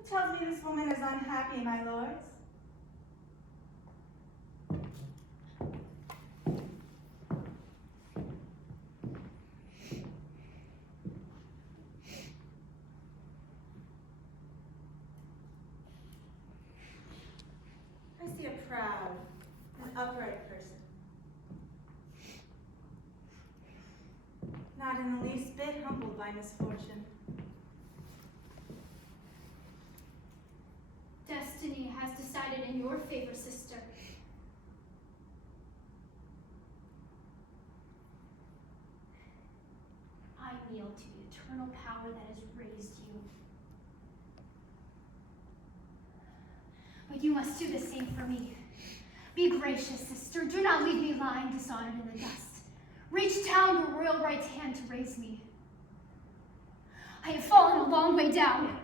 Who tells me this woman is unhappy, my lords? I see a proud and upright person. Not in the least bit humbled by misfortune. Destiny has decided in your favor, sister. I kneel to the eternal power that has raised you. But you must do the same for me. Be gracious, sister. Do not leave me lying dishonored in the dust. Reach down your royal right hand to raise me. I have fallen a long way down.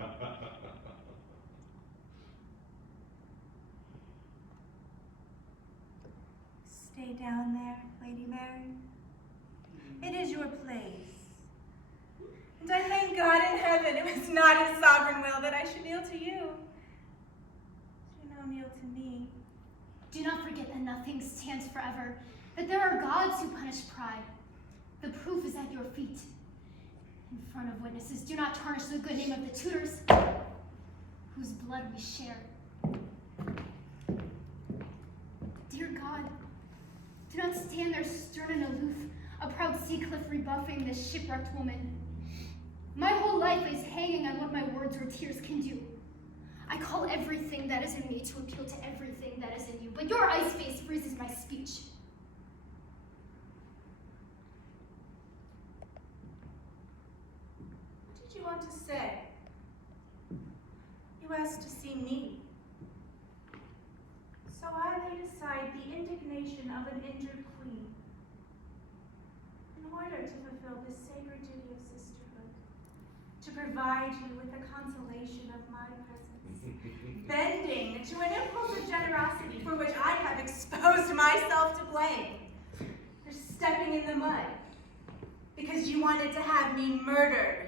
Stay down there, Lady Mary. It is your place. And I thank God in heaven it was not his sovereign will that I should kneel to you. Do not kneel to me. Do not forget that nothing stands forever, that there are gods who punish pride. The proof is at your feet. In front of witnesses, do not tarnish the good name of the tutors whose blood we share. Dear God, do not stand there stern and aloof, a proud sea cliff rebuffing this shipwrecked woman. My whole life is hanging on what my words or tears can do. I call everything that is in me to appeal to everything that is in you, but your ice face freezes my speech. What did you want to say? You asked to see me. So I laid aside the indignation of an injured queen in order to fulfill this sacred duty of sisterhood, to provide you with the consolation of my presence, bending to an impulse of generosity for which I have exposed myself to blame, for stepping in the mud, because you wanted to have me murdered.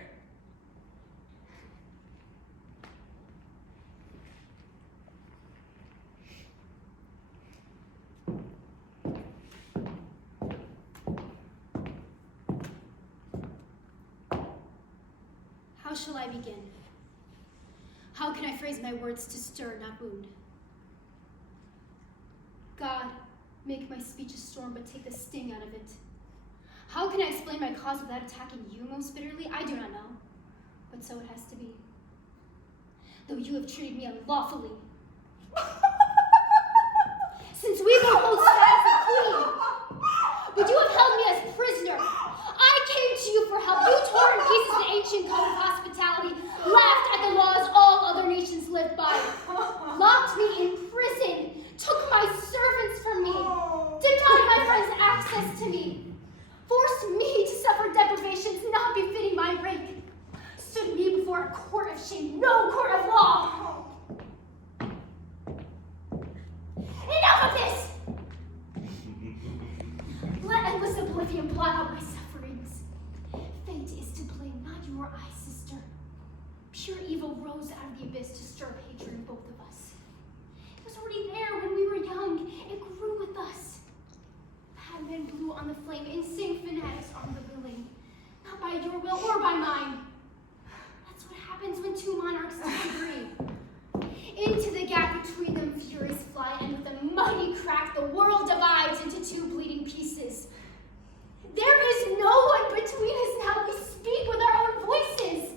How shall I begin? How can I phrase my words to stir, not wound? God, make my speech a storm, but take the sting out of it. How can I explain my cause without attacking you most bitterly? I do not know, but so it has to be. Though you have treated me unlawfully. Since we behold status of queen, but you have held me as prisoner. I came to you for help. You tore in pieces the ancient code of hospitality, laughed at the laws all other nations lived by, locked me in prison, took my servants from me, denied my friends access to me, forced me to suffer deprivations not befitting my rank, stood me before a court of shame, no court of law. Enough of this! Let endless oblivion blot out my sufferings. Fate is to blame, not your eye, sister. Pure evil rose out of the abyss to stir up hatred in both of us. It was already there when we were young. It grew with us. Madmen blew on the flame, insane fanatics armed the willing. Not by your will or by mine. That's what happens when two monarchs disagree. Into the gap between them furies fly, and with a mighty crack the world divides into two bleeding pieces. There is no one between us now. We speak with our own voices.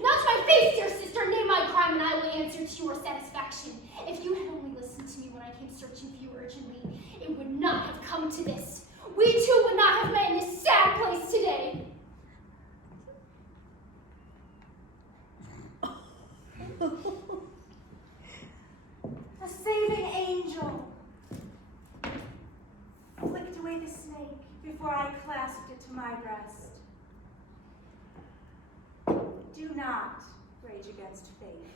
Not to my face, dear sister, name my crime and I will answer to your satisfaction. If you had only listened to me when I came searching for you urgently, it would not have come to this. We two would not have met in this sad place today. A saving angel flicked away the snake before I clasped it to my breast. Do not rage against fate.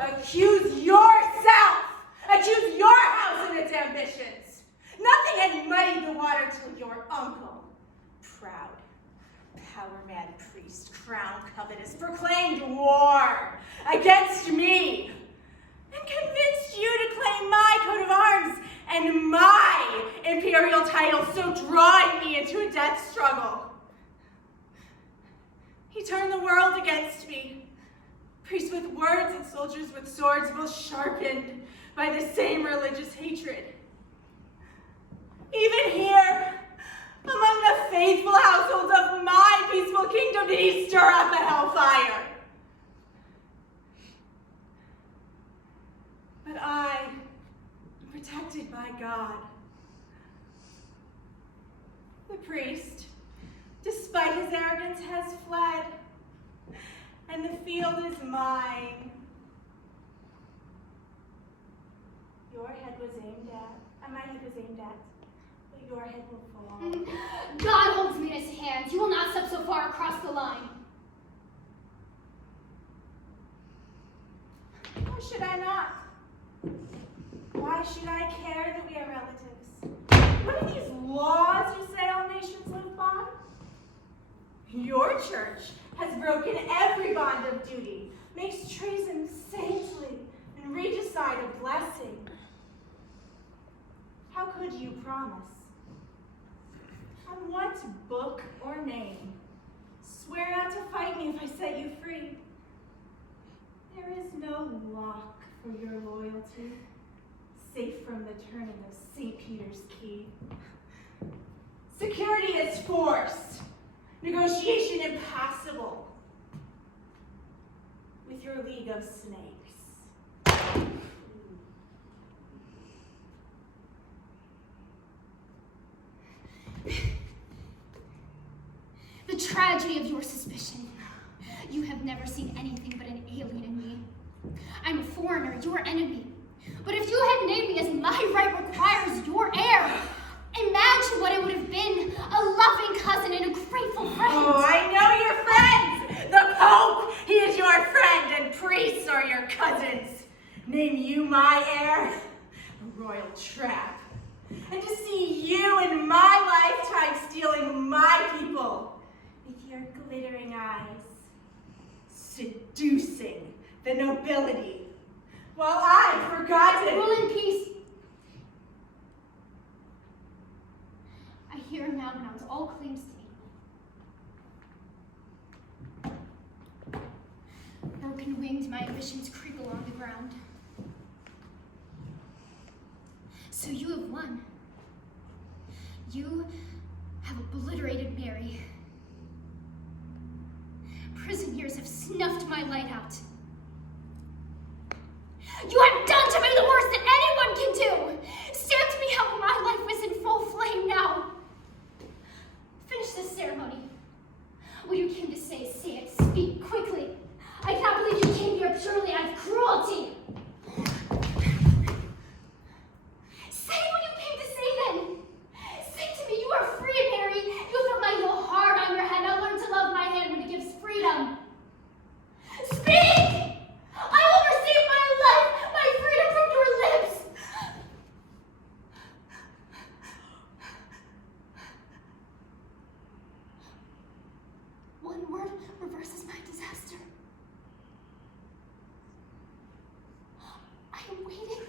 Accuse yourself! Accuse your house and its ambitions! Nothing had muddied the water till your uncle, proud, power-mad priest, crown covetous, proclaimed war against me, and convinced you to claim my coat of arms and my imperial title, so drawing me into a death struggle. He turned the world against me, priests with words and soldiers with swords, both sharpened by the same religious hatred. Even here, among the faithful households of my peaceful kingdom, did he stir up a hellfire. But I am protected by God. The priest, despite his arrogance, has fled, and the field is mine. Your head was aimed at, my head was aimed at, but your head will fall. God holds me in his hands. You will not step so far across the line. Or should I not? Why should I care that we are relatives? What are these laws you say all nations live by? Your church has broken every bond of duty, makes treason saintly, and regicide a blessing. How could you promise? On what book or name? Swear not to fight me if I set you free. There is no lock for your loyalty, safe from the turning of St. Peter's key. Security is forced, negotiation impossible, with your league of snakes. The tragedy of your suspicion. You have never seen anything but an alien in me. I'm a foreigner, your enemy. But if you had named me as my right requires your heir, imagine what it would have been, a loving cousin and a grateful friend. Oh, I know your friends! The Pope, he is your friend, and priests are your cousins. Name you my heir? A royal trap. And to see you in my lifetime stealing my people with your glittering eyes, seducing the nobility, while I've forgotten. Rule in peace. I hear him now renounce all claims to me. Broken winged, my ambitions creep along the ground. So you have won. You have obliterated Mary. Prison years have snuffed my light out. You have done to me the worst that anyone can do! Stamped me out when my life was in full flame now. Finish this ceremony. What you came to say it. Speak quickly. I cannot believe you came here purely out of cruelty. Say what you came to say then. Say to me you are free, Mary. You felt my little heart on your head. Now learn to love my hand when it gives freedom. Speak! I will receive my life, my freedom from your lips. One word reverses my disaster. I am waiting.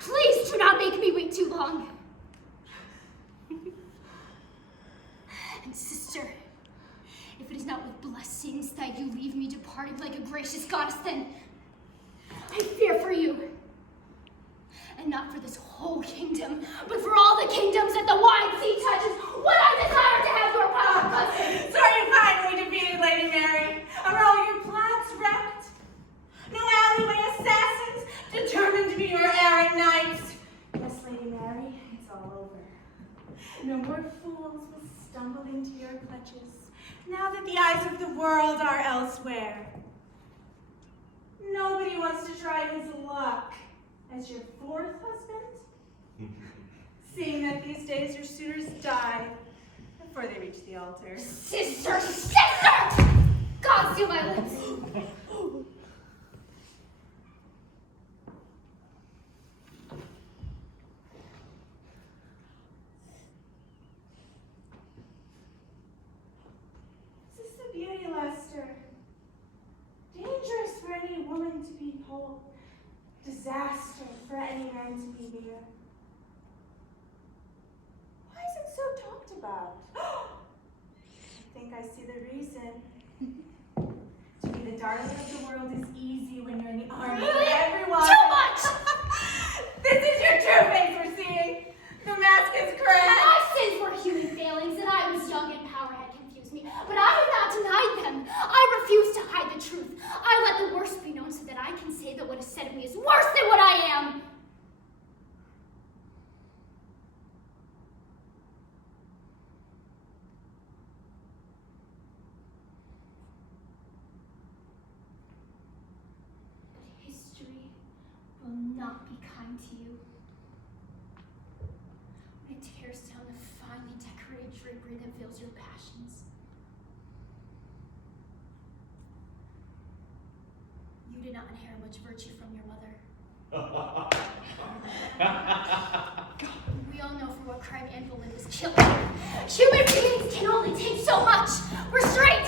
Please do not make me wait too long. And sister, if it is not with blessings that you leave me departed like a gracious goddess, then I fear for you. And not for this whole kingdom, but for all the kingdoms that the wide sea touches, would I desire to have your power, cousin. So are you finally defeated, Lady Mary? Are all your plots wrecked? No alleyway assassins determined to be your errant knights? Yes, Lady Mary, it's all over. No more fools will stumble into your clutches, now that the eyes of the world are elsewhere. Nobody wants to try his luck as your fourth husband? Seeing that these days your suitors die before they reach the altar. Sister! God seal my lips! about. I think I see the reason. To be the darling of the world is easy when you're in the arms of everyone. Too much! This is your true face we're seeing. The mask is correct. My sins were human failings, and I was young and power had confused me. But I have not denied them. I refuse to hide the truth. I let the worst be known so that I can say that what is said of me is worse than what I am. But history will not be kind to you. When it tears down the finely decorated drapery that veils your passions. You did not inherit much virtue from your mother. We all know for what crime Anne Boleyn was killed. Human beings can only take so much. Restraint